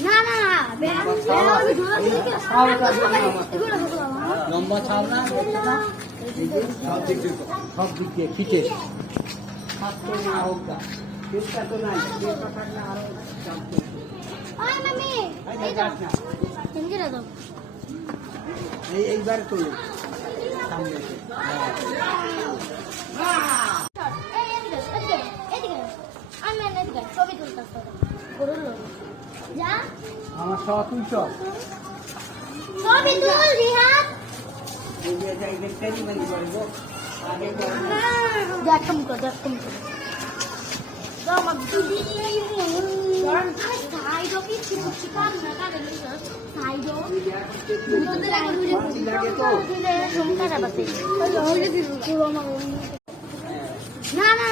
না না লম্বা ছাল না সব দিক দিয়ে ফিটে স্বাস্থ্য না হোক না চেষ্টা তো নাই চেষ্টা থাকলে আরো এইবার করুন সামনে ছবি তুলতে যা আমার সব তুই সব ছবি তুল রিহাত দেখম কর আমার দিদি সাইড অফ কি শিকার না কাদের সাইড অফ তোদের এখন দিলে সংখ্যাটা বাসে না না